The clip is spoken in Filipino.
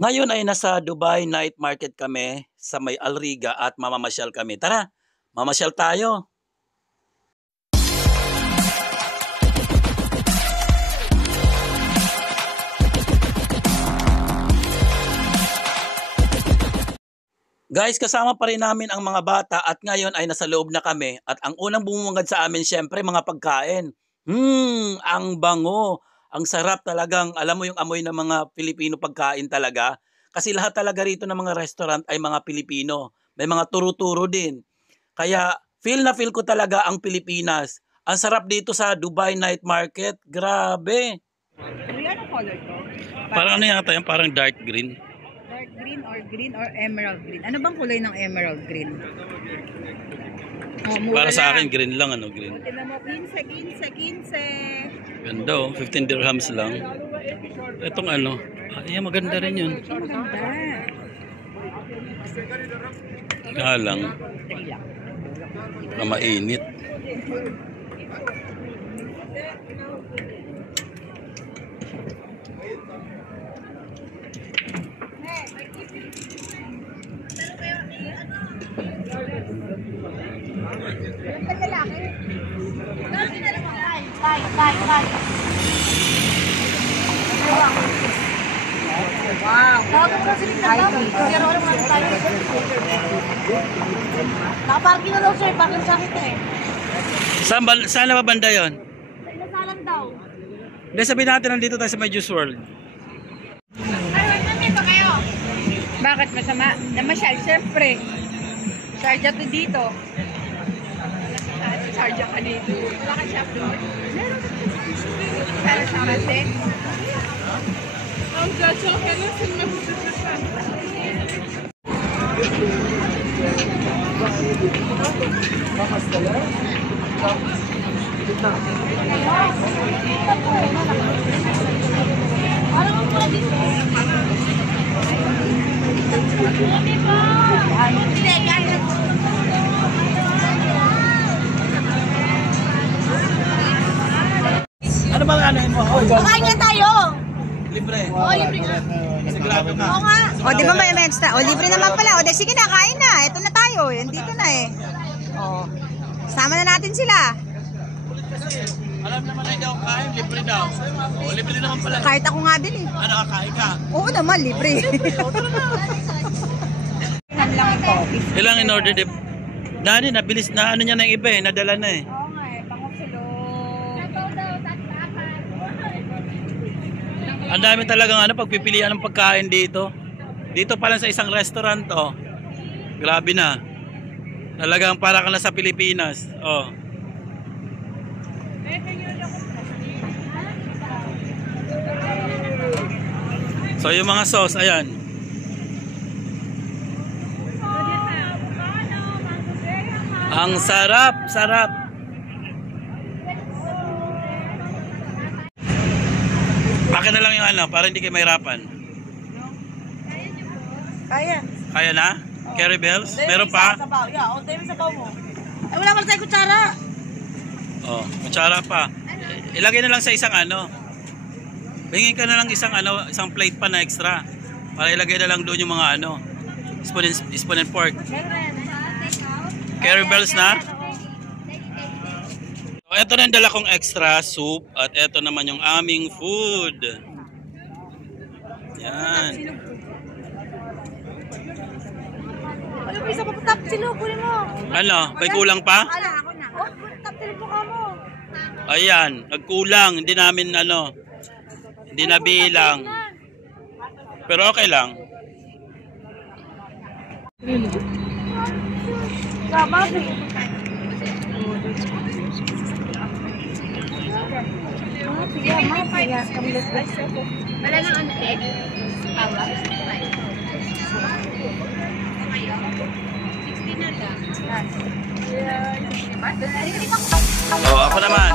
Ngayon ay nasa Dubai Night Market kami sa may Alriga at mamamasyal kami. Tara, mamasyal tayo. Guys, kasama pa rin namin ang mga bata at ngayon ay nasa loob na kami. At ang unang bumungad sa amin syempre mga pagkain. Ang bango. Ang sarap talagang, alam mo yung amoy ng mga Pilipino pagkain talaga. Kasi lahat talaga rito ng mga restaurant ay mga Pilipino. May mga turo-turo din. Kaya feel na feel ko talaga ang Pilipinas. Ang sarap dito sa Dubai Night Market. Grabe. Anong color to? Parang ano yata yan? Parang dark green. Dark green or emerald green? Ano bang kulay ng emerald green? Oh, mura Para sa lang. akin, green lang. Ano, green. Tignan mo, 15. Ganda oh, 15 dirhams lang. Itong ano, ayan maganda rin yun. Maganda. Kaya lang, na mainit. Wow. Nakaparking na daw sir, parking sa akin eh. Saan na ba banda yun? Sa inasalan daw. Hindi, sabihin natin nandito tayo sa may Juice World. Ay, nandito kayo. Bakit masama? Namasyal, siyempre. Sharjah to dito. Sharjah ka dito. Wala ka shop doon. Pero siya kasi. Ang gacho, kaya sila Ano bang anahin mo? Kakain nga tayo. Libre. Oo, libre nga. Sigurado ka. Oo nga. O, di ba may extra? O, libre naman pala. O, di sige na, kain na. Ito na tayo. Dito na eh. O, sama na natin sila. Alam naman na hindi ako kain, libre daw. O, libre naman pala. Kahit ako nga din eh. Ano, kakain ka? Oo naman, libre. lang ito. Ilang in order di? Dani, nabilis na ano niya ng iba eh, nadala na eh. Oo nga eh, pangusulong. Ang dami talagang ano, pagpipilian ng pagkain dito. Dito pa lang sa isang restaurant, oh. Grabe na. Talagang para ka na sa Pilipinas, oh. So yung mga sauce, ayan. Ang sarap, sarap. Akin na lang yung ano, para hindi kayo mahirapan. Kaya. Kaya na? Carry bells? Meron pa? Yeah, all time sa baw mo. Ay, wala pa tayo kutsara. Oh, kutsara pa. Ilagay na lang sa isang ano. Hingin ka na lang isang ano, isang plate pa na extra. Para ilagay na lang doon yung mga ano, spoon and fork. Carry bells na? So, ito na yung dala kong extra soup at ito naman yung aming food. Yan. Ano ba isa pa tap silo, kunin mo. Ano? May kulang pa? Ala, ako na. Oh, tap silo po ka mo. Ayan, nagkulang. Hindi namin ano, hindi nabilang. Pero okay lang. Grabe. Sige, ma. Kaya kami let's go. Wala nang ano eh. Tawa. Ngayon, 16 na lang. Oh, ako naman.